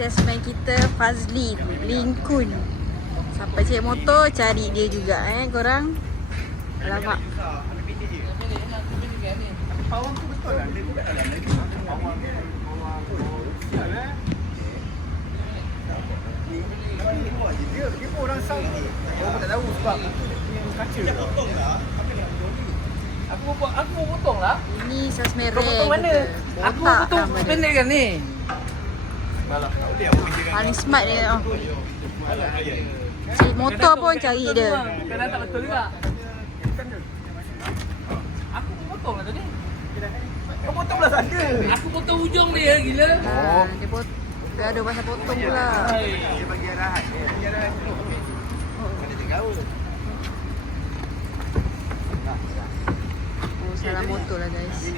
salesman kita Fazli Lincoln. Sampai cek motor cari dia juga korang. Alamak. Pawang tu betul lah. Dia bukan dalam lagi. Pawang dia pun orang sang ni. Orang tak tahu sebab yang kaca. Dia potong lah. Apa ni? Aku mau potong lah. Ini sos merah. Kau potong mana? Aku mau potong pendek kan ni. Malah tak boleh aku kerjakan. Paling smart dia. Cik motor pun cari dia. Kadang tak betul juga. Aku mau potong lah tadi. Kau potong lah sana. Aku potong ujung dia gila. Dia ada pasal potong pula. Dia bagi arahan. Dia bagi arahan dulu. Mana tinggal? Oh, salah motor lah guys.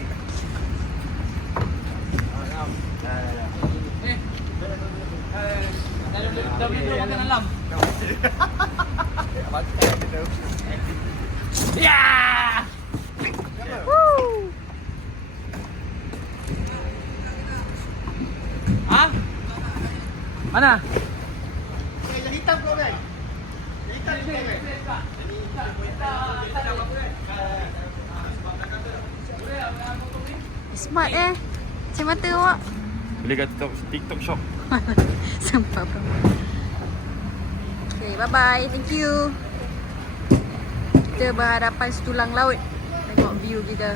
Dah boleh terus makan dalam. Ya! Ha? Mana? Yang hitam kau kan? Yang hitam ni kan? Smart Macam mata awak. Boleh kata TikTok shop. Sempat pun. Okay, bye-bye. Thank you. Kita berhadapan setulang laut. Tengok view kita.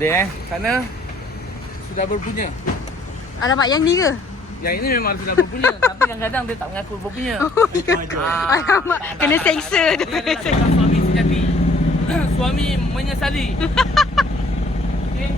Dek sana sudah berpunya. Alamak, yang ni ke? Yang ini memang sudah berpunya. Tapi kadang-kadang dia tak mengaku berpunya. Oh, ya. Alamak, kena seksa tu. Dia adalah seorang suami sejati. Suami menyesali. Okay.